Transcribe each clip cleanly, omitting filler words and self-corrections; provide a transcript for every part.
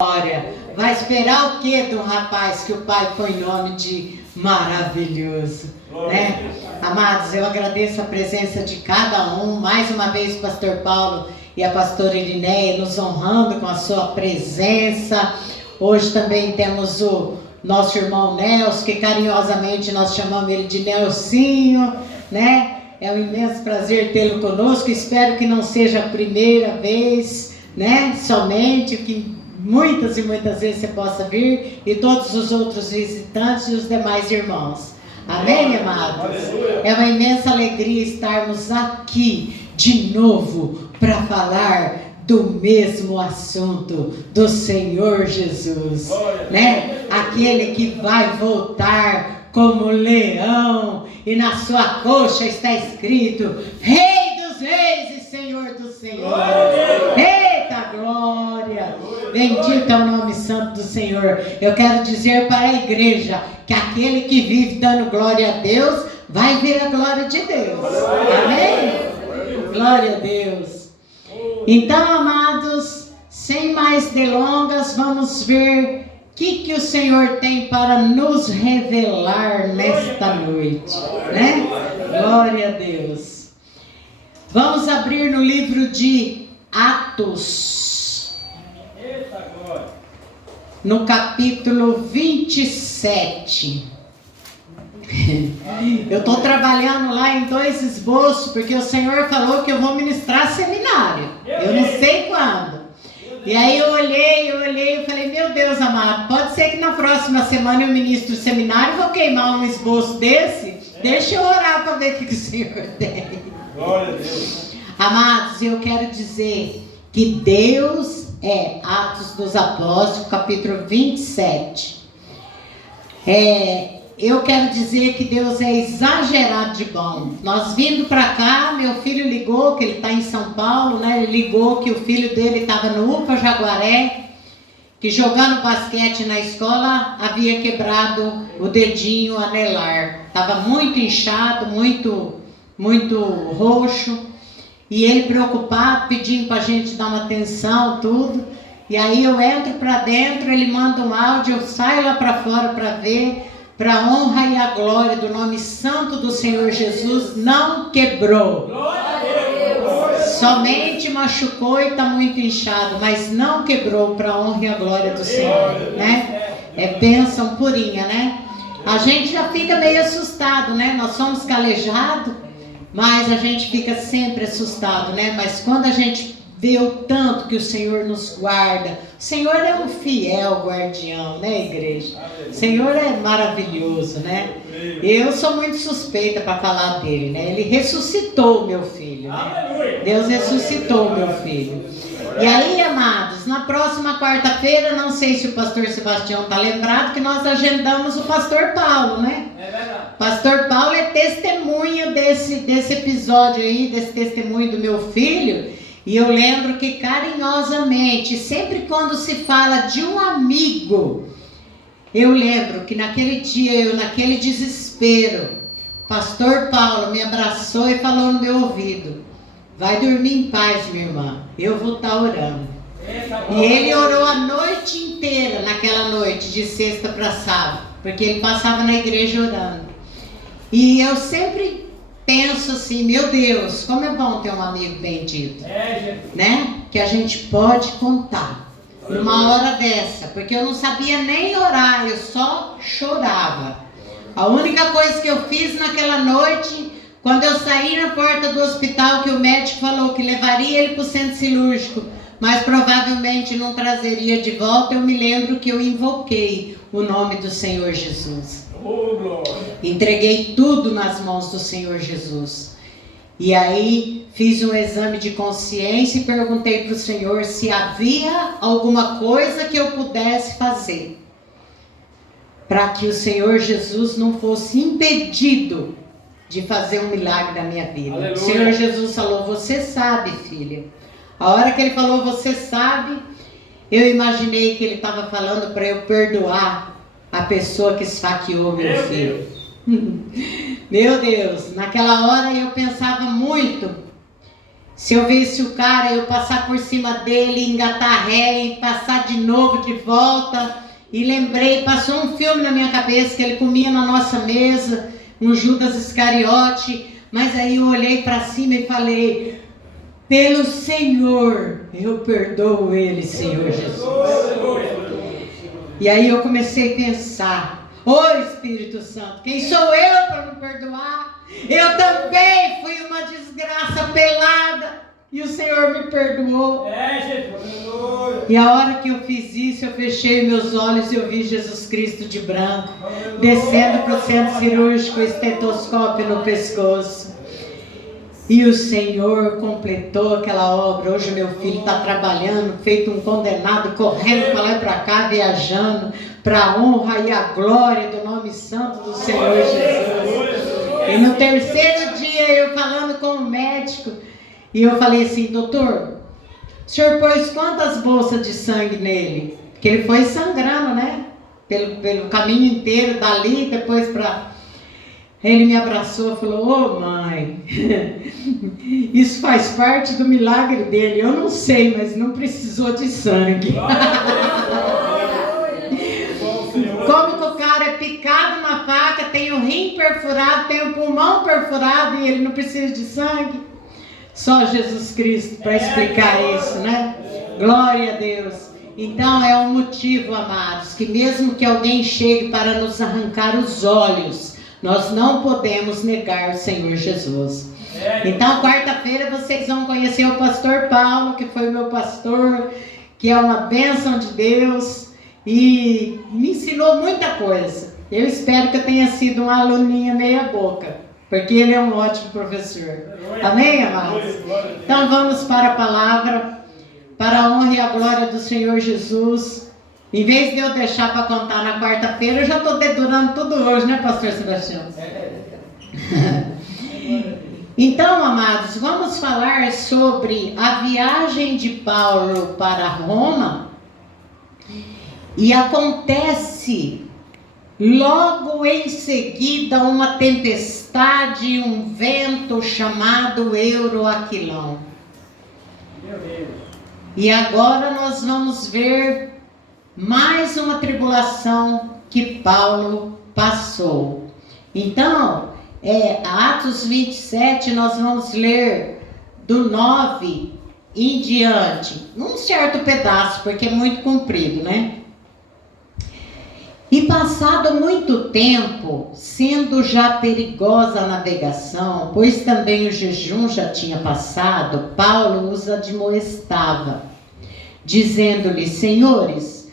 Glória. Vai esperar o que de um rapaz que o pai põe nome de maravilhoso, né? Amados, eu agradeço a presença de cada um. Mais uma vez, o pastor Paulo e a pastora Irineia nos honrando com a sua presença. Hoje também temos o nosso irmão Nelson, que carinhosamente nós chamamos ele de Nelsinho, né? É um imenso prazer tê-lo conosco. Espero que não seja a primeira vez, né? Somente que muitas e muitas vezes você possa vir, e todos os outros visitantes e os demais irmãos. Amém, amados? É uma imensa alegria estarmos aqui de novo para falar do mesmo assunto do Senhor Jesus, né? Aquele que vai voltar como leão, e na sua coxa está escrito: Rei dos Reis e Senhor dos Senhores. Eita glória! Bendito é o nome santo do Senhor. Eu quero dizer para a igreja que aquele que vive dando glória a Deus vai ver a glória de Deus. Amém? Glória a Deus. Então, amados, sem mais delongas, vamos ver o que o Senhor tem para nos revelar nesta noite, né? Glória a Deus. Vamos abrir no livro de Atos, no capítulo 27. Eu estou trabalhando lá em 2 esboços, porque o Senhor falou que eu vou ministrar seminário. Eu não sei quando. E aí eu olhei e falei: meu Deus amado, pode ser que na próxima semana eu ministro o seminário, vou queimar um esboço desse? Deixa eu orar para ver o que o Senhor tem. Glória a Deus. Amados, eu quero dizer que Deus é, Atos dos Apóstolos, capítulo 27. Eu quero dizer que Deus é exagerado de bom. Nós vindo para cá, meu filho ligou, que ele está em São Paulo, né? Ele ligou que o filho dele estava no UPA Jaguaré, que jogando basquete na escola havia quebrado o dedinho anelar. Estava muito inchado, muito roxo. E ele preocupado, pedindo para a gente dar uma atenção, tudo. E aí eu entro para dentro, ele manda um áudio, eu saio lá para fora para ver. Para a honra e a glória do nome santo do Senhor Jesus, não quebrou. Somente machucou e está muito inchado, mas não quebrou, para a honra e a glória do Senhor, né? É bênção purinha, né? A gente já fica meio assustado, né? Nós somos calejados, mas a gente fica sempre assustado, né? Mas quando a gente vê o tanto que o Senhor nos guarda, o Senhor é um fiel guardião, né, igreja? O Senhor é maravilhoso, né? Eu sou muito suspeita para falar dele, né? Ele ressuscitou meu filho, né? Deus ressuscitou meu filho. E aí, amados, na próxima quarta-feira, não sei se o pastor Sebastião está lembrado, que nós agendamos o pastor Paulo, né? É verdade. Pastor Paulo é testemunha desse episódio aí, desse testemunho do meu filho. E eu lembro que carinhosamente, sempre quando se fala de um amigo, eu lembro que naquele dia, eu naquele desespero, pastor Paulo me abraçou e falou no meu ouvido: vai dormir em paz, minha irmã, eu vou estar orando. E ele orou a noite inteira, naquela noite, de sexta para sábado, porque ele passava na igreja orando. E eu sempre penso assim: meu Deus, como é bom ter um amigo bendito, né? Que a gente pode contar numa hora dessa, porque eu não sabia nem orar, eu só chorava. A única coisa que eu fiz naquela noite, quando eu saí na porta do hospital, que o médico falou que levaria ele para o centro cirúrgico, mas provavelmente não trazeria de volta, eu me lembro que eu invoquei o nome do Senhor Jesus. Entreguei tudo nas mãos do Senhor Jesus. E aí fiz um exame de consciência e perguntei para o Senhor se havia alguma coisa que eu pudesse fazer para que o Senhor Jesus não fosse impedido de fazer um milagre na minha vida. Aleluia. O Senhor Jesus falou: você sabe, filha. A hora que ele falou você sabe, eu imaginei que ele estava falando para eu perdoar a pessoa que esfaqueou meu filho. Meu Deus, naquela hora eu pensava muito Se eu visse o cara, eu passar por cima dele, engatar ré, e passar de novo de volta. E lembrei, passou um filme na minha cabeça que ele comia na nossa mesa, um Judas Iscariote. Mas aí eu olhei para cima e falei: pelo Senhor, eu perdoo ele, Senhor Jesus. E aí eu comecei a pensar: ô Espírito Santo, quem sou eu para me perdoar? Eu também fui uma desgraça pelada e o Senhor me perdoou. E a hora que eu fiz isso, eu fechei meus olhos e eu vi Jesus Cristo de branco, descendo para o centro cirúrgico, estetoscópio no pescoço. E o Senhor completou aquela obra. Hoje meu filho está trabalhando, feito um condenado, correndo para lá e para cá, viajando, para a honra e a glória do nome santo do Senhor Jesus. E no terceiro dia, eu falando com o médico, e eu falei assim: doutor, o senhor pôs quantas bolsas de sangue nele? Porque ele foi sangrando, né? Pelo caminho inteiro, dali, depois para... Ele me abraçou e falou: ô mãe, isso faz parte do milagre dele. Eu não sei, mas não precisou de sangue. Como que o cara é picado na faca, tem o rim perfurado, tem o pulmão perfurado e ele não precisa de sangue? Só Jesus Cristo para explicar isso, né? Glória a Deus. Então é um motivo, amados, que mesmo que alguém chegue para nos arrancar os olhos, nós não podemos negar o Senhor Jesus. Então, quarta-feira vocês vão conhecer o pastor Paulo, que foi meu pastor, que é uma bênção de Deus e me ensinou muita coisa. Eu espero que eu tenha sido uma aluninha meia boca, porque ele é um ótimo professor. Amém, amados? Então vamos para a palavra, para a honra e a glória do Senhor Jesus. Em vez de eu deixar para contar na quarta-feira, eu já estou dedurando tudo hoje, né, pastor Sebastião? Então, amados, vamos falar sobre a viagem de Paulo para Roma. E acontece logo em seguida uma tempestade, um vento chamado Euroaquilão. E agora nós vamos ver mais uma tribulação que Paulo passou. Então, Atos 27, nós vamos ler do 9 em diante, num certo pedaço, porque é muito comprido, né? E passado muito tempo, sendo já perigosa a navegação, pois também o jejum já tinha passado, Paulo os admoestava, dizendo-lhe: senhores,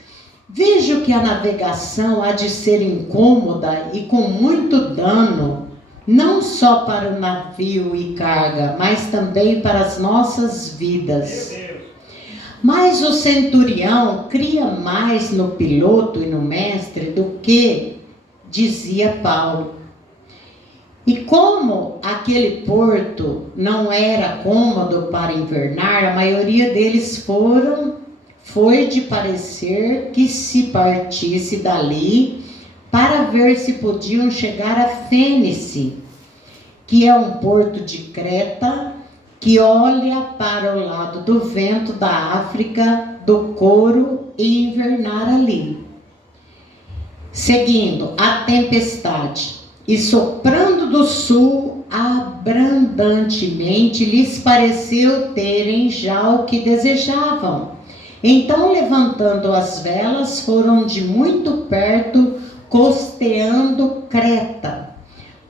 vejo que a navegação há de ser incômoda e com muito dano, não só para o navio e carga, mas também para as nossas vidas. Mas o centurião cria mais no piloto e no mestre do que dizia Paulo. E como aquele porto não era cômodo para invernar, a maioria deles foi de parecer que se partisse dali para ver se podiam chegar a Fênice, que é um porto de Creta, que olha para o lado do vento da África, do Coro, e invernar ali. Seguindo, a tempestade, e soprando do sul, abrandantemente, lhes pareceu terem já o que desejavam. Então, levantando as velas, foram de muito perto, costeando Creta.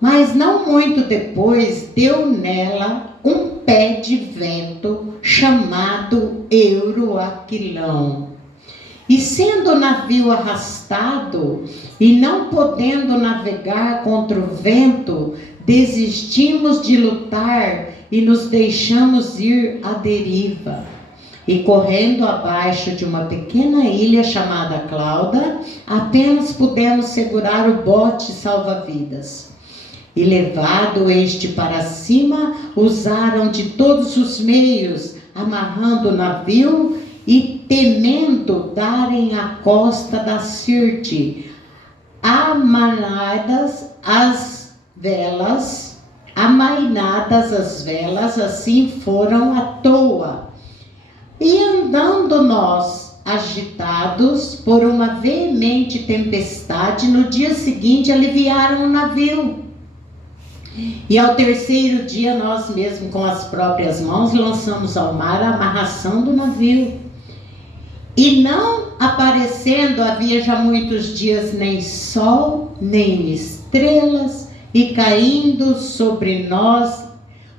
Mas não muito depois, deu nela um pé de vento chamado Euroaquilão. E sendo o navio arrastado e não podendo navegar contra o vento, desistimos de lutar e nos deixamos ir à deriva. E correndo abaixo de uma pequena ilha chamada Clauda, apenas pudemos segurar o bote salva-vidas. E levado este para cima, usaram de todos os meios, amarrando o navio e temendo darem à costa da Sirte, amanadas as velas amainadas as velas, assim foram à toa. E andando nós, agitados por uma veemente tempestade, no dia seguinte aliviaram o navio. E ao terceiro dia, nós mesmos, com as próprias mãos, lançamos ao mar a amarração do navio. E não aparecendo havia já muitos dias nem sol, nem estrelas, e caindo sobre nós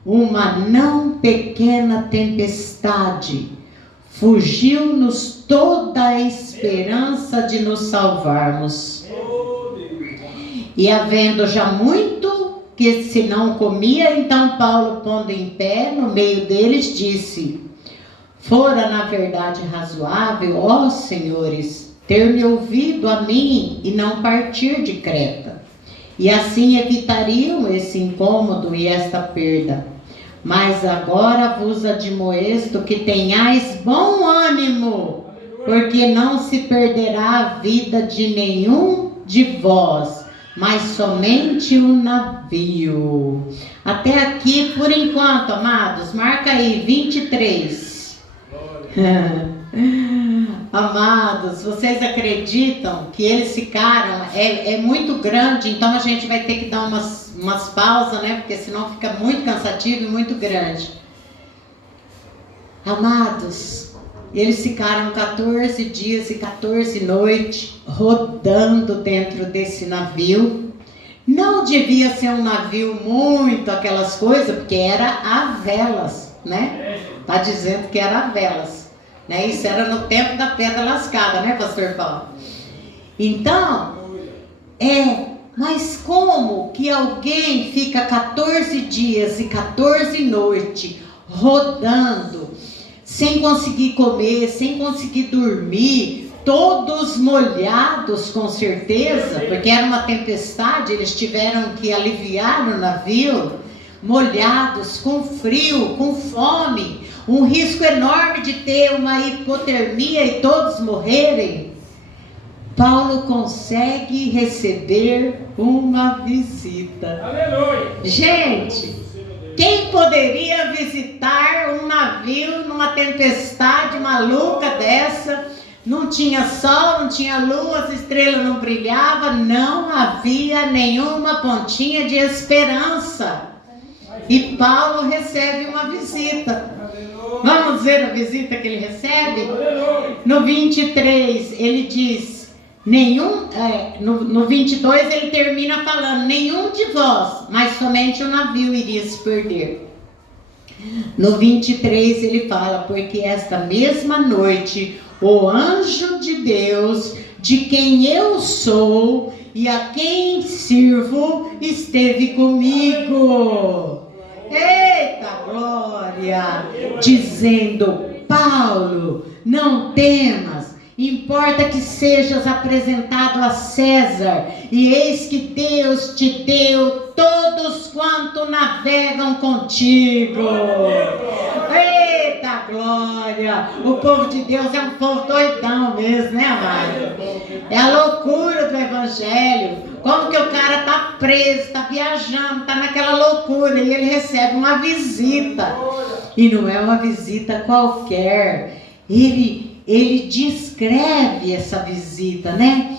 uma não pequena tempestade, fugiu-nos toda a esperança de nos salvarmos. E havendo já muito que se não comia, então Paulo, pondo em pé no meio deles, disse: fora na verdade razoável, ó senhores, ter me ouvido a mim e não partir de Creta, e assim evitariam esse incômodo e esta perda. Mas agora vos admoesto que tenhais bom ânimo, porque não se perderá a vida de nenhum de vós, mas somente o navio. Até aqui por enquanto, amados. Marca aí, 23. Amados, vocês acreditam que eles ficaram, é muito grande, então a gente vai ter que dar umas pausas, né? Porque senão fica muito cansativo e muito grande. Amados, eles ficaram 14 dias e 14 noites rodando dentro desse navio. Não devia ser um navio muito aquelas coisas, porque era a velas, né? Está dizendo que era a velas, né? Isso era no tempo da pedra lascada, né, pastor Paulo? Então, mas como que alguém fica 14 dias e 14 noites rodando, sem conseguir comer, sem conseguir dormir, todos molhados com certeza, porque era uma tempestade, eles tiveram que aliviar o navio, molhados, com frio, com fome, um risco enorme de ter uma hipotermia e todos morrerem. Paulo consegue receber uma visita. Aleluia! Gente, quem poderia visitar um navio numa tempestade maluca dessa? Não tinha sol, não tinha lua, as estrelas não brilhavam, não havia nenhuma pontinha de esperança. E Paulo recebe uma visita. Vamos ver a visita que ele recebe? No 23 ele diz, no 22 ele termina falando, nenhum de vós, mas somente o navio iria se perder. No 23 ele fala, porque esta mesma noite o anjo de Deus, de quem eu sou e a quem sirvo, esteve comigo. Eita glória! Dizendo, Paulo, não temas, importa que sejas apresentado a César, e eis que Deus te deu todos quanto navegam contigo. Eita glória! O povo de Deus é um povo doidão mesmo, né, amado? É a loucura do evangelho. Como que o cara está preso, está viajando, está naquela loucura, e ele recebe uma visita. E não é uma visita qualquer. Ele descreve essa visita, né?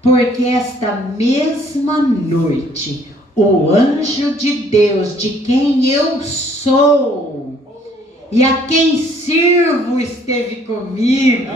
Porque esta mesma noite, o anjo de Deus, de quem eu sou e a quem sirvo, esteve comigo.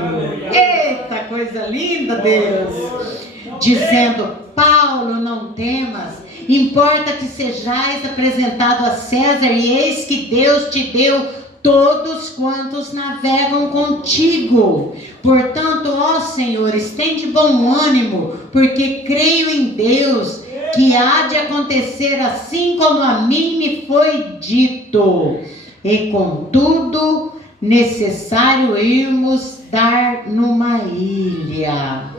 Eita, coisa linda, Deus! Dizendo, Paulo, não temas, importa que sejais apresentado a César, e eis que Deus te deu todos quantos navegam contigo. Portanto, ó Senhor, estende bom ânimo, porque creio em Deus, que há de acontecer assim como a mim me foi dito. E contudo, necessário irmos dar numa ilha.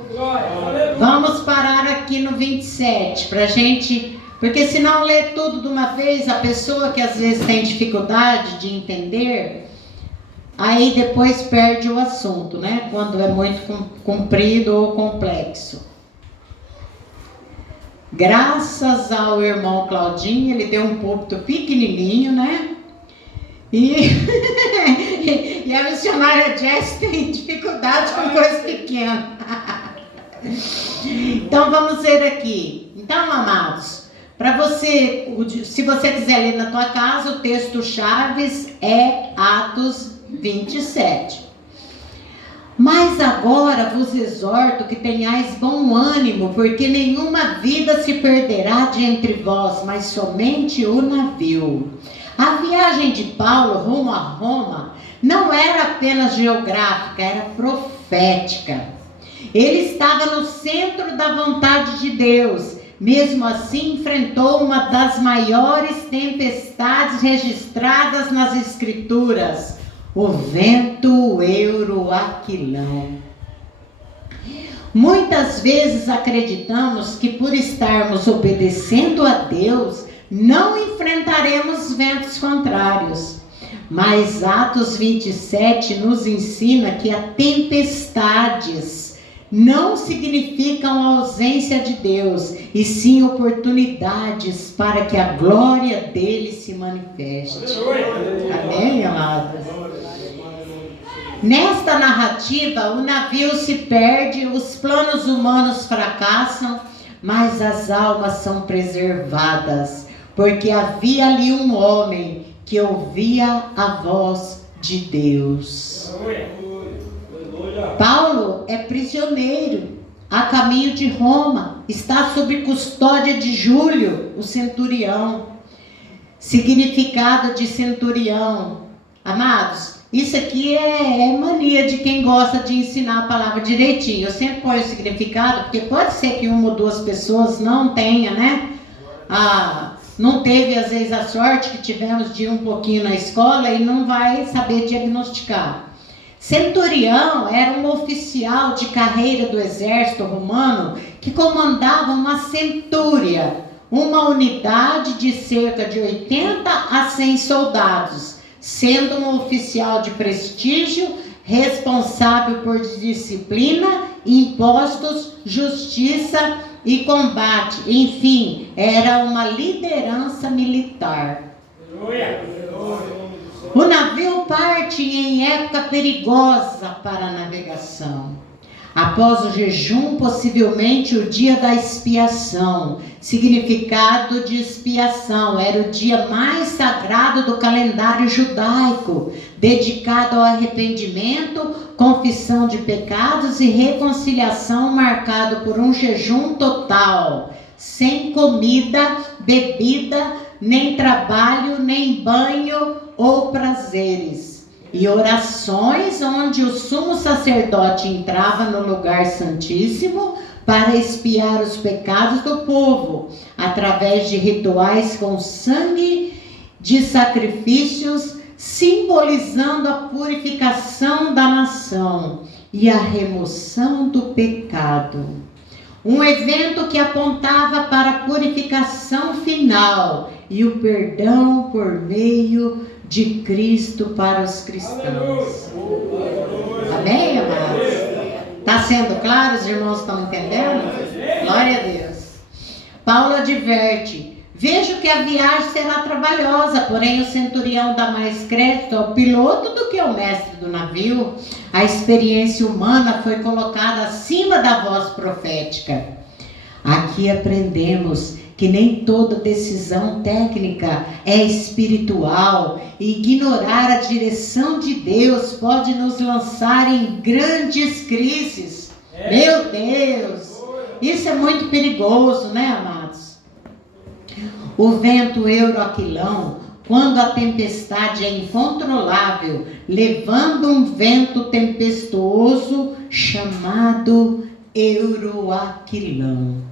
Vamos parar aqui no 27, pra gente... Porque se não ler tudo de uma vez, a pessoa que às vezes tem dificuldade de entender, aí depois perde o assunto, né? Quando é muito comprido ou complexo. Graças ao irmão Claudinho, ele deu um púlpito pequenininho, né? E, e a missionária Jess tem dificuldade com coisa pequena. Então vamos ver aqui. Então, amados, para você, se você quiser ler na tua casa, o texto chaves é Atos 27. Mas agora vos exorto que tenhais bom ânimo, porque nenhuma vida se perderá de entre vós, mas somente o navio. A viagem de Paulo rumo a Roma não era apenas geográfica, era profética. Ele estava no centro da vontade de Deus. Mesmo assim, enfrentou uma das maiores tempestades registradas nas Escrituras, o vento Euroaquilão. Muitas vezes acreditamos que por estarmos obedecendo a Deus, não enfrentaremos ventos contrários. Mas Atos 27 nos ensina que as tempestades não significam ausência de Deus, e sim oportunidades para que a glória dele se manifeste. Amém, amados? Nesta narrativa, o navio se perde, os planos humanos fracassam, mas as almas são preservadas, porque havia ali um homem que ouvia a voz de Deus. Paulo é prisioneiro a caminho de Roma, está sob custódia de Júlio, o centurião. Significado de centurião, amados, isso aqui é mania de quem gosta de ensinar a palavra direitinho. Eu sempre ponho o significado, porque pode ser que uma ou duas pessoas não tenha, né? Não teve às vezes a sorte que tivemos de ir um pouquinho na escola e não vai saber diagnosticar. Centurião era um oficial de carreira do exército romano que comandava uma centúria, uma unidade de cerca de 80 a 100 soldados, sendo um oficial de prestígio, responsável por disciplina, impostos, justiça e combate. Enfim, era uma liderança militar. O navio parte em época perigosa para a navegação. Após o jejum, possivelmente o dia da expiação. Significado de expiação: era o dia mais sagrado do calendário judaico, dedicado ao arrependimento, confissão de pecados e reconciliação, marcado por um jejum total, sem comida, bebida, nem trabalho, nem banho ou prazeres. E orações onde o sumo sacerdote entrava no lugar santíssimo para expiar os pecados do povo, através de rituais com sangue de sacrifícios, simbolizando a purificação da nação e a remoção do pecado. Um evento que apontava para a purificação final e o perdão por meio de Cristo para os cristãos. Amém, amados? Está sendo claro? Os irmãos estão entendendo? Glória a Deus. Paulo adverte: vejo que a viagem será trabalhosa, porém o centurião dá mais crédito ao piloto do que ao mestre do navio. A experiência humana foi colocada acima da voz profética. Aqui aprendemos que nem toda decisão técnica é espiritual, e ignorar a direção de Deus pode nos lançar em grandes crises. Meu Deus! Isso é muito perigoso, né, amados? O vento Euroaquilão, quando a tempestade é incontrolável, levando um vento tempestuoso chamado Euroaquilão.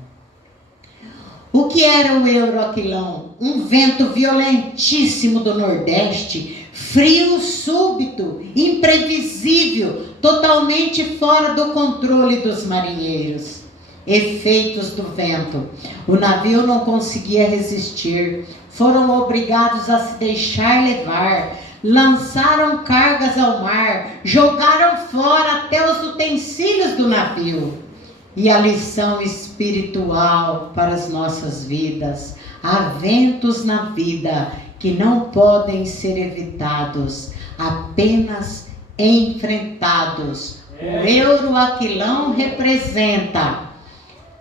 O que era o Euroaquilão? Um vento violentíssimo do Nordeste, frio súbito, imprevisível, totalmente fora do controle dos marinheiros. Efeitos do vento: o navio não conseguia resistir, foram obrigados a se deixar levar, lançaram cargas ao mar, jogaram fora até os utensílios do navio. e a lição espiritual para as nossas vidas. Há ventos na vida que não podem ser evitados, apenas enfrentados. O euroaquilão representa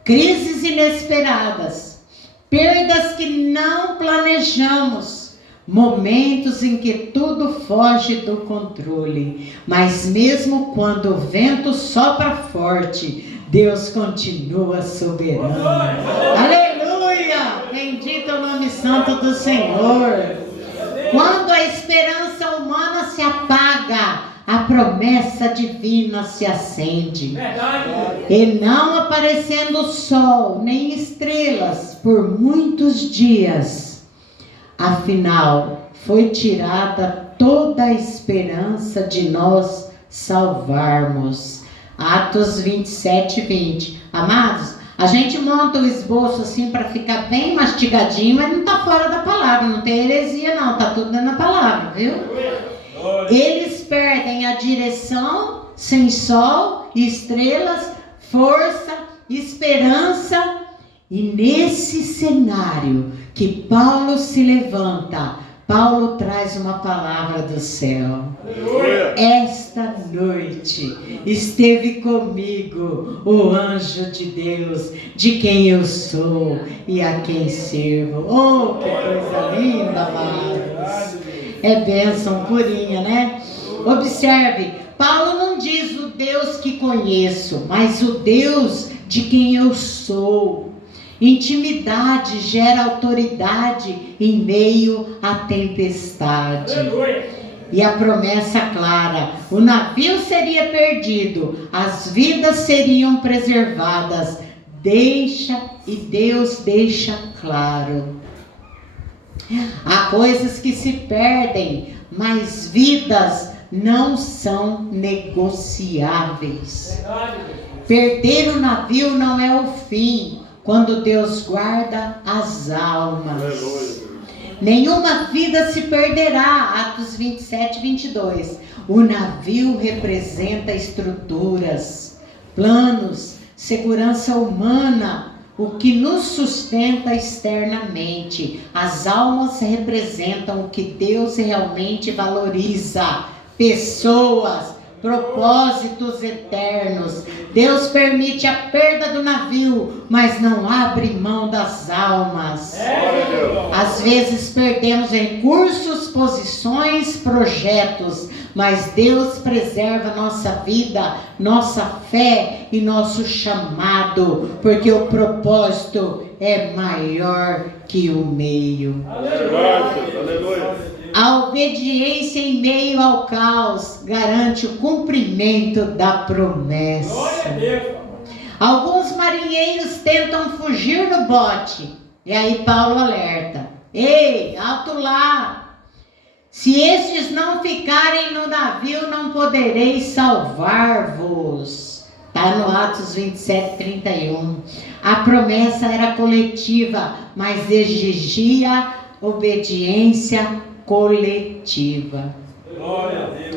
crises inesperadas, perdas que não planejamos, momentos em que tudo foge do controle. Mas mesmo quando o vento sopra forte, Deus continua soberano. Aleluia! Bendito é o nome santo do Senhor. Quando a esperança humana se apaga, a promessa divina se acende. E não aparecendo sol nem estrelas por muitos dias, afinal foi tirada toda a esperança de nós salvarmos. Atos 27, 20. Amados, a gente monta o esboço assim para ficar bem mastigadinho, mas não está fora da palavra, não tem heresia não, está tudo dentro da palavra, viu? Eles perdem a direção, sem sol, estrelas, força, esperança. E nesse cenário que Paulo se levanta, Paulo traz uma palavra do céu. Esta noite esteve comigo o anjo de Deus, de quem eu sou e a quem sirvo. Oh, que coisa linda, amados. É bênção purinha, né? Observe, Paulo não diz o Deus que conheço, mas o Deus de quem eu sou. Intimidade gera autoridade em meio à tempestade. E a promessa clara: o navio seria perdido, as vidas seriam preservadas. Deus deixa claro. Há coisas que se perdem, mas vidas não são negociáveis. Perder o navio não é o fim, quando Deus guarda as almas. Nenhuma vida se perderá. Atos 27, 22. O navio representa estruturas, planos, segurança humana, o que nos sustenta externamente. As almas representam o que Deus realmente valoriza: pessoas, propósitos eternos. Deus permite a perda do navio, mas não abre mão das almas. Às vezes perdemos recursos, posições, projetos, mas Deus preserva nossa vida, nossa fé e nosso chamado, porque o propósito é maior que o meio. A obediência em meio ao caos garante o cumprimento da promessa. Alguns marinheiros tentam fugir no bote, e aí Paulo alerta: ei, alto lá! Se estes não ficarem no navio, não podereis salvar-vos. Está no Atos 27, 31. A promessa era coletiva, mas exigia obediência coletiva. Glória a Deus.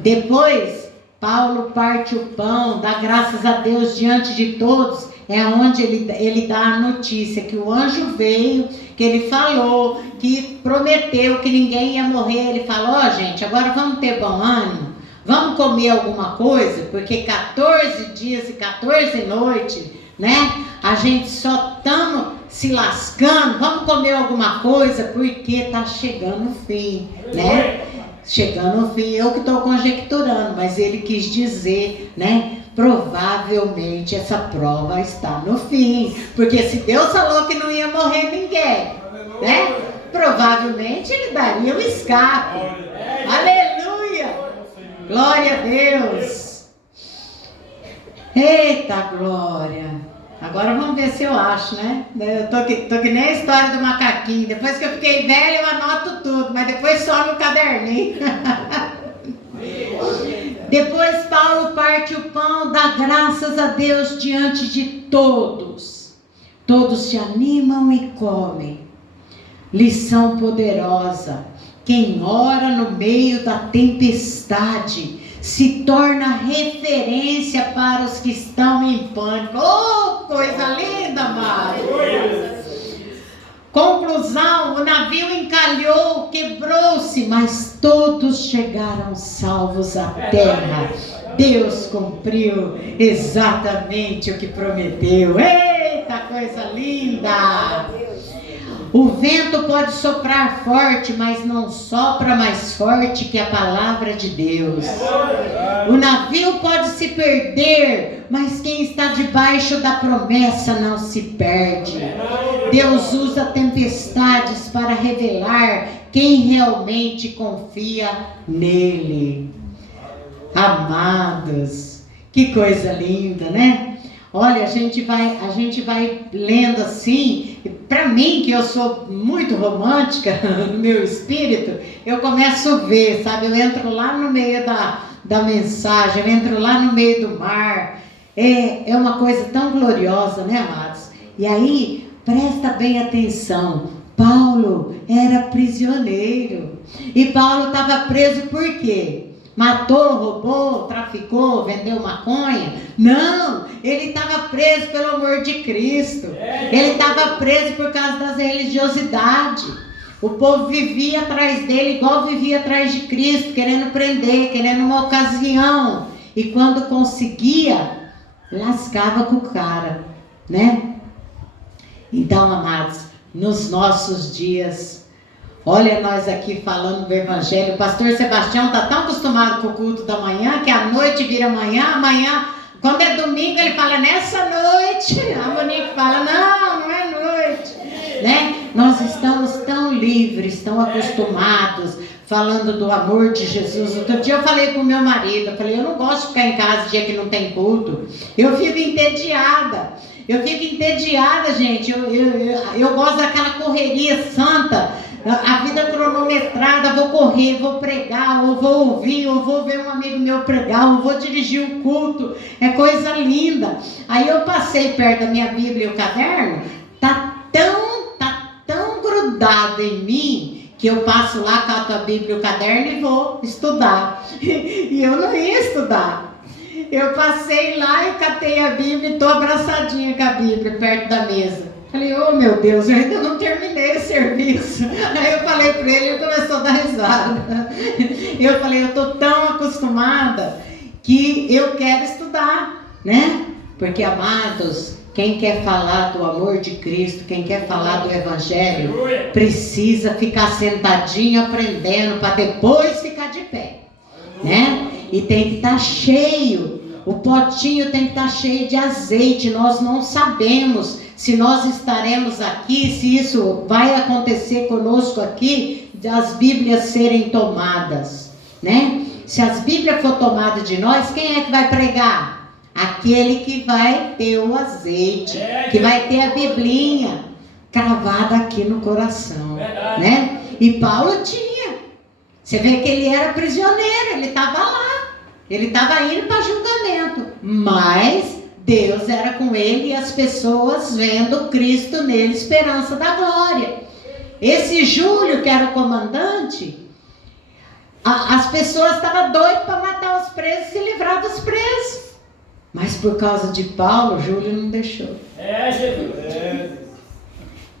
Depois, Paulo parte o pão, dá graças a Deus diante de todos. É onde ele dá a notícia que o anjo veio, que ele falou, que prometeu que ninguém ia morrer. Ele falou: ó, gente, agora vamos ter bom ânimo, vamos comer alguma coisa, porque 14 dias e 14 noites, né? A gente só estamos se lascando, vamos comer alguma coisa, porque está chegando o fim, né? Chegando o fim, eu que estou conjecturando, mas ele quis dizer, né? Provavelmente essa prova está no fim, porque se Deus falou que não ia morrer ninguém, né? Provavelmente ele daria o escape. Aleluia! Glória a Deus! Eita glória! Agora vamos ver se eu acho, né? Eu tô que nem a história do macaquinho. Depois que eu fiquei velho, eu anoto tudo, mas depois some o caderninho. Depois Paulo parte o pão, dá graças a Deus diante de todos. Todos se animam e comem. Lição poderosa: quem ora no meio da tempestade se torna referência para os que estão em pânico. Oh, coisa linda, amado! Conclusão, o navio encalhou, quebrou-se, mas todos chegaram salvos à terra. Deus cumpriu exatamente o que prometeu. Eita, coisa linda! O vento pode soprar forte, mas não sopra mais forte que a palavra de Deus. O navio pode se perder, mas quem está debaixo da promessa não se perde. Deus usa tempestades para revelar quem realmente confia nele. Amados, que coisa linda, né? Olha, a gente vai lendo assim. Para mim, que eu sou muito romântica no meu espírito, eu começo a ver, sabe? Eu entro lá no meio da mensagem, eu entro lá no meio do mar. É uma coisa tão gloriosa, né, amados? E aí, presta bem atenção. Paulo era prisioneiro. E Paulo estava preso por quê? Matou, roubou, traficou, vendeu maconha? Não, ele estava preso pelo amor de Cristo. Ele estava preso por causa das religiosidades. O povo vivia atrás dele igual vivia atrás de Cristo, querendo prender, querendo uma ocasião. E quando conseguia, lascava com o cara, né? Então, amados, nos nossos dias, olha nós aqui falando do Evangelho. O pastor Sebastião está tão acostumado com o culto da manhã, que a noite vira amanhã, quando é domingo ele fala nessa noite, a Monique fala, não é noite, né? Nós estamos tão livres, tão acostumados, falando do amor de Jesus. Outro dia eu falei para o meu marido, eu não gosto de ficar em casa dia que não tem culto, eu fico entediada, gente, eu gosto daquela correria santa, a vida cronometrada, vou correr, vou pregar, ou vou ouvir, ou vou ver um amigo meu pregar, ou vou dirigir o culto, é coisa linda. Aí eu passei perto da minha Bíblia e o caderno, tá tão grudado em mim, que eu passo lá, cato a Bíblia e o caderno e vou estudar, e eu não ia estudar. Eu passei lá e catei a Bíblia e estou abraçadinha com a Bíblia perto da mesa. Falei, oh meu Deus, eu ainda não terminei o serviço. Aí eu falei para ele, ele começou a dar risada. Eu falei, eu estou tão acostumada que eu quero estudar, né? Porque, amados, quem quer falar do amor de Cristo, quem quer falar do Evangelho, precisa ficar sentadinho aprendendo para depois ficar de pé, né? E tem que estar cheio, o potinho tem que estar cheio de azeite. Nós não sabemos se nós estaremos aqui, se isso vai acontecer conosco aqui, das Bíblias serem tomadas, né? Se as Bíblias for tomadas de nós, quem é que vai pregar? Aquele que vai ter o azeite, que vai ter a Biblinha cravada aqui no coração, né? E Paulo tinha. Você vê que ele era prisioneiro, ele estava lá, ele estava indo para julgamento, mas Deus era com ele e as pessoas vendo Cristo nele, esperança da glória. Esse Júlio, que era o comandante, as pessoas estavam doidas para matar os presos e se livrar dos presos. Mas por causa de Paulo, Júlio não deixou. Jesus.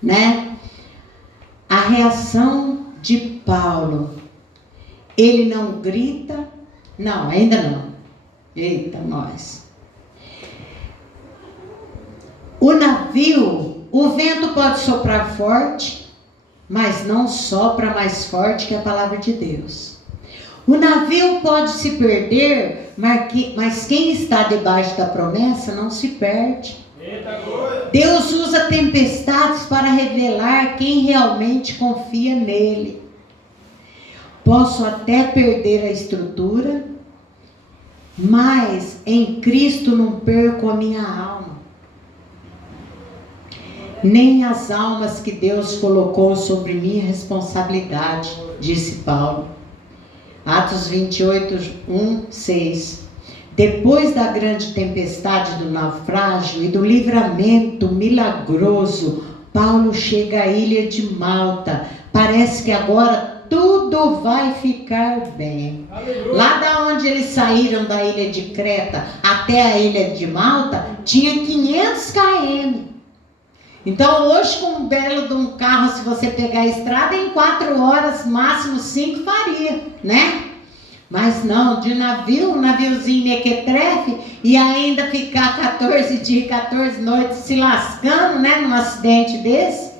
Né? A reação de Paulo, ele não grita, não, ainda não. Eita, nós. O navio, o vento pode soprar forte, mas não sopra mais forte que a palavra de Deus. O navio pode se perder, mas quem está debaixo da promessa não se perde. Deus usa tempestades para revelar quem realmente confia nele. Posso até perder a estrutura, mas em Cristo não perco a minha alma. Nem as almas que Deus colocou sobre minha responsabilidade, disse Paulo. Atos 28, 1, 6. Depois da grande tempestade do naufrágio e do livramento milagroso, Paulo chega à ilha de Malta. Parece que agora tudo vai ficar bem. Aleluia. Lá da onde eles saíram da ilha de Creta até a ilha de Malta, tinha 500 km. Então hoje com um belo de um carro, se você pegar a estrada, em 4 horas, máximo 5 faria, né? Mas não, de navio, um naviozinho mequetrefe, e ainda ficar 14 dias, 14 noites se lascando, né, num acidente desse.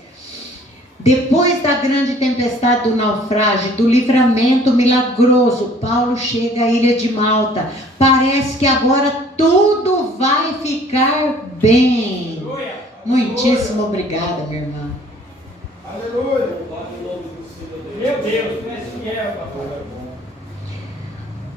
Depois da grande tempestade do naufrágio, do livramento milagroso, Paulo chega à ilha de Malta. Parece que agora tudo vai ficar bem. Aleluia. Muitíssimo obrigada, minha irmã. Aleluia. Meu Deus, tu és fiel, papai.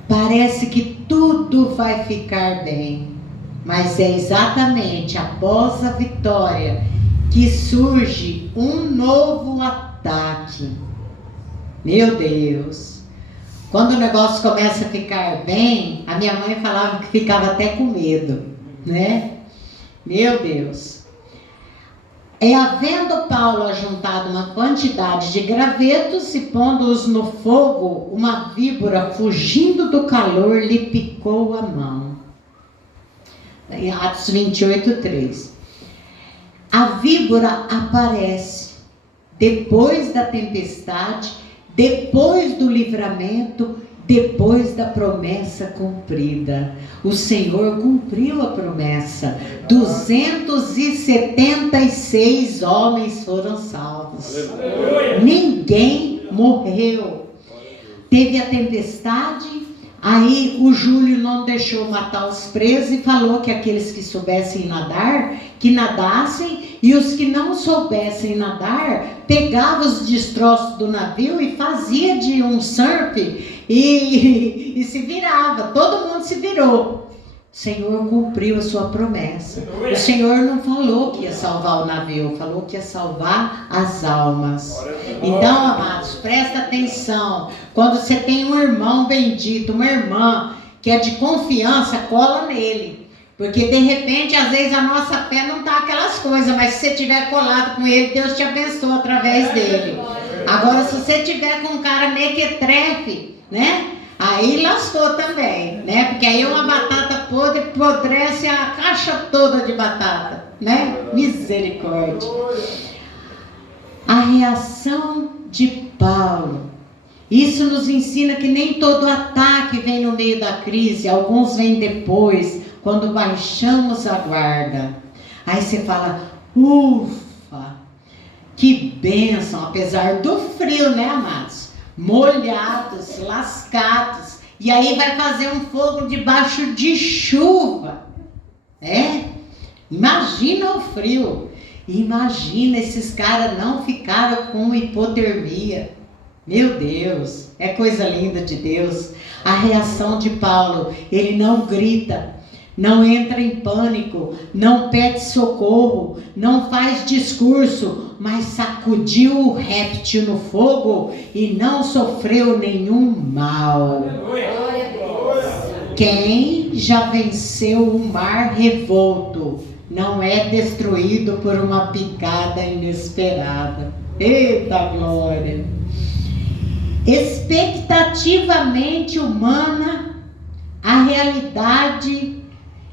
Parece que tudo vai ficar bem, mas é exatamente após a vitória que surge um novo ataque. Meu Deus! Quando o negócio começa a ficar bem, a minha mãe falava que ficava até com medo, né? Meu Deus! Havendo Paulo ajuntado uma quantidade de gravetos e pondo-os no fogo, uma víbora, fugindo do calor, lhe picou a mão. Em Atos 28:3. A víbora aparece depois da tempestade, depois do livramento, depois da promessa cumprida. O Senhor cumpriu a promessa. 276 homens foram salvos. Aleluia. Ninguém morreu. Teve a tempestade, aí o Júlio não deixou matar os presos e falou que aqueles que soubessem nadar, que nadassem, e os que não soubessem nadar, pegavam os destroços do navio e fazia de um surf e se virava. Todo mundo se virou. O Senhor cumpriu a sua promessa. O Senhor não falou que ia salvar o navio, falou que ia salvar as almas. Então, amados, presta atenção. Quando você tem um irmão bendito, uma irmã que é de confiança, cola nele. Porque de repente, às vezes a nossa fé não está aquelas coisas, mas se você estiver colado com ele, Deus te abençoa através dele. Agora, se você tiver com um cara mequetrefe, né? Aí lascou também, né? Porque aí uma batata podre apodrece a caixa toda de batata, né? Misericórdia. A reação de Paulo. Isso nos ensina que nem todo ataque vem no meio da crise. Alguns vêm depois, quando baixamos a guarda. Aí você fala, ufa, que bênção, apesar do frio, né, amados? Molhados, lascados, e aí vai fazer um fogo debaixo de chuva, imagina o frio, imagina esses caras não ficaram com hipotermia, meu Deus, é coisa linda de Deus. A reação de Paulo, ele não grita, não entra em pânico, não pede socorro, não faz discurso, mas sacudiu o réptil no fogo e não sofreu nenhum mal. Quem já venceu o mar revolto não é destruído por uma picada inesperada. Eita glória! Expectativamente humana, a realidade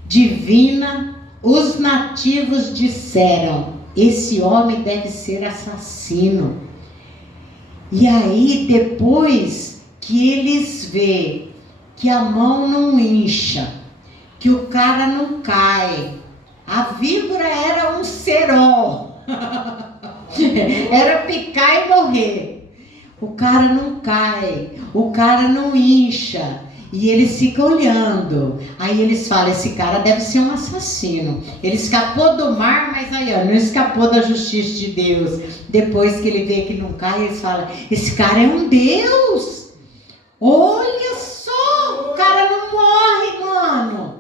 divina, os nativos disseram, esse homem deve ser assassino. E aí depois que eles vê que a mão não incha, que o cara não cai, a víbora era um cerol, era picar e morrer. O cara não cai, o cara não incha. E eles ficam olhando. Aí eles falam, esse cara deve ser um assassino. Ele escapou do mar, mas aí não escapou da justiça de Deus. Depois que ele vê que não cai, eles falam, esse cara é um Deus. Olha só, o cara não morre, mano.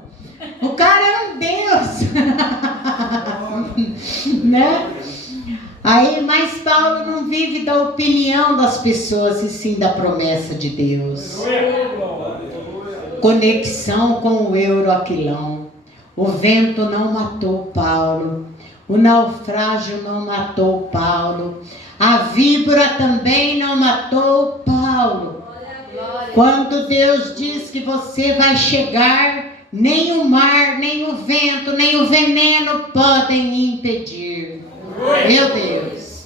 O cara é um Deus. Né? Aí, mas Paulo não vive da opinião das pessoas, e sim da promessa de Deus. Conexão com o Euroaquilão. O vento não matou Paulo. O naufrágio não matou Paulo. A víbora também não matou Paulo. Quando Deus diz que você vai chegar, nem o mar, nem o vento, nem o veneno podem impedir. Meu Deus,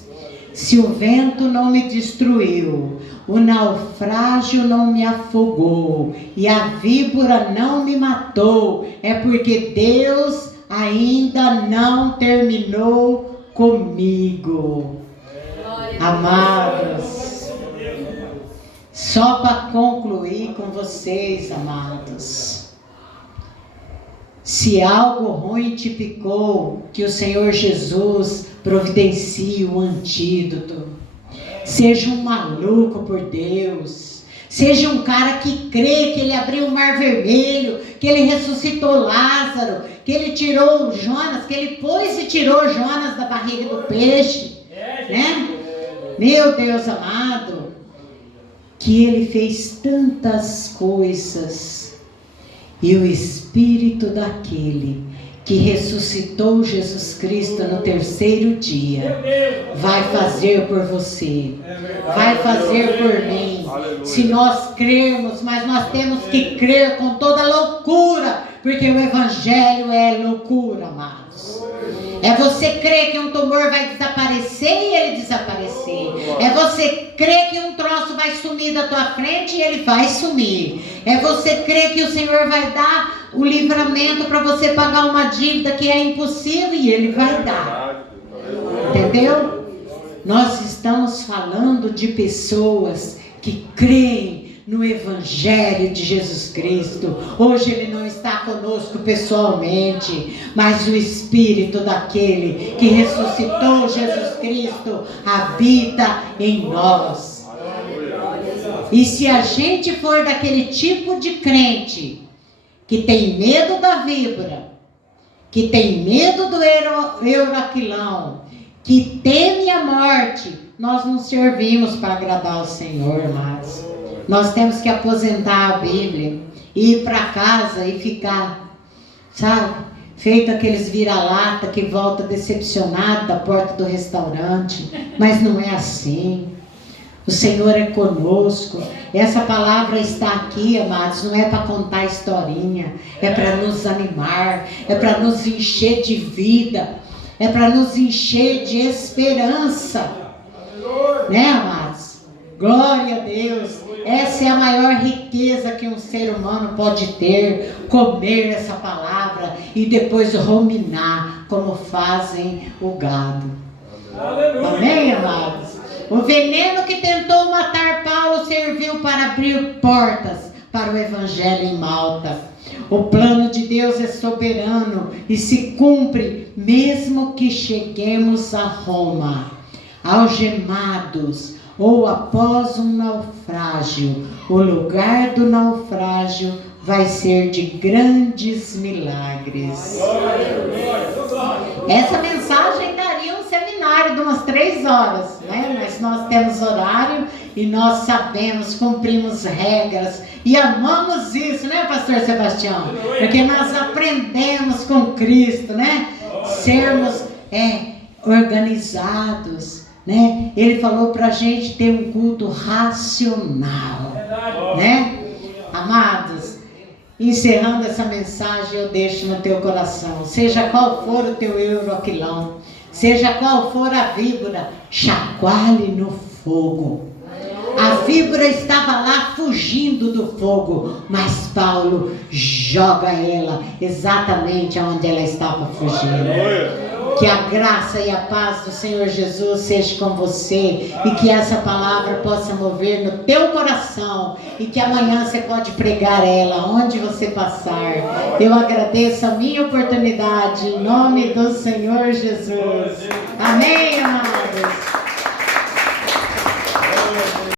se o vento não me destruiu, o naufrágio não me afogou e a víbora não me matou, é porque Deus ainda não terminou comigo. Amados, só para concluir com vocês, amados, se algo ruim te picou, que o Senhor Jesus providencie o antídoto. Seja um maluco por Deus, seja um cara que crê que Ele abriu o mar vermelho, que Ele ressuscitou Lázaro, que Ele tirou Jonas, que Ele pôs e tirou Jonas da barriga do peixe, né? Meu Deus amado, que Ele fez tantas coisas, e o Espírito daquele que ressuscitou Jesus Cristo no terceiro dia, vai fazer por você, vai fazer por mim, se nós crermos, mas nós temos que crer com toda loucura, porque o Evangelho é loucura, amados. É você crer que um tumor vai desaparecer e ele desaparecer. É você crer que um troço vai sumir da tua frente e ele vai sumir. É você crer que o Senhor vai dar o livramento para você pagar uma dívida que é impossível e Ele vai dar. Entendeu? Nós estamos falando de pessoas que creem no Evangelho de Jesus Cristo. Hoje Ele não está conosco pessoalmente, mas o Espírito daquele que ressuscitou Jesus Cristo habita em nós. E se a gente for daquele tipo de crente que tem medo da víbora, que tem medo do Euraquilão, que teme a morte, nós não servimos para agradar o Senhor, mas nós temos que aposentar a Bíblia, ir para casa e ficar, sabe, feito aqueles vira-lata que volta decepcionado da porta do restaurante, mas não é assim. O Senhor é conosco. Essa palavra está aqui, amados, não é para contar historinha, é para nos animar, é para nos encher de vida, é para nos encher de esperança, né, amados? Glória a Deus. Essa é a maior riqueza que um ser humano pode ter, comer essa palavra e depois ruminar, como fazem o gado. Amém, amados? O veneno que tentou matar Paulo serviu para abrir portas para o Evangelho em Malta. O plano de Deus é soberano e se cumpre mesmo que cheguemos a Roma, algemados ou após um naufrágio. O lugar do naufrágio vai ser de grandes milagres. Essa mensagem daria um seminário de umas 3 horas, né? Mas nós temos horário e nós sabemos, cumprimos regras e amamos isso, né, pastor Sebastião? Porque nós aprendemos com Cristo, né? Sermos organizados, né? Ele falou pra gente ter um culto racional, né? Amados, encerrando essa mensagem, eu deixo no teu coração, seja qual for o teu Euraquilão, seja qual for a víbora, chacoalhe no fogo. A víbora estava lá fugindo do fogo, mas Paulo joga ela exatamente onde ela estava fugindo. Que a graça e a paz do Senhor Jesus seja com você e que essa palavra possa mover no teu coração e que amanhã você pode pregar ela onde você passar. Eu agradeço a minha oportunidade em nome do Senhor Jesus. Amém, amados.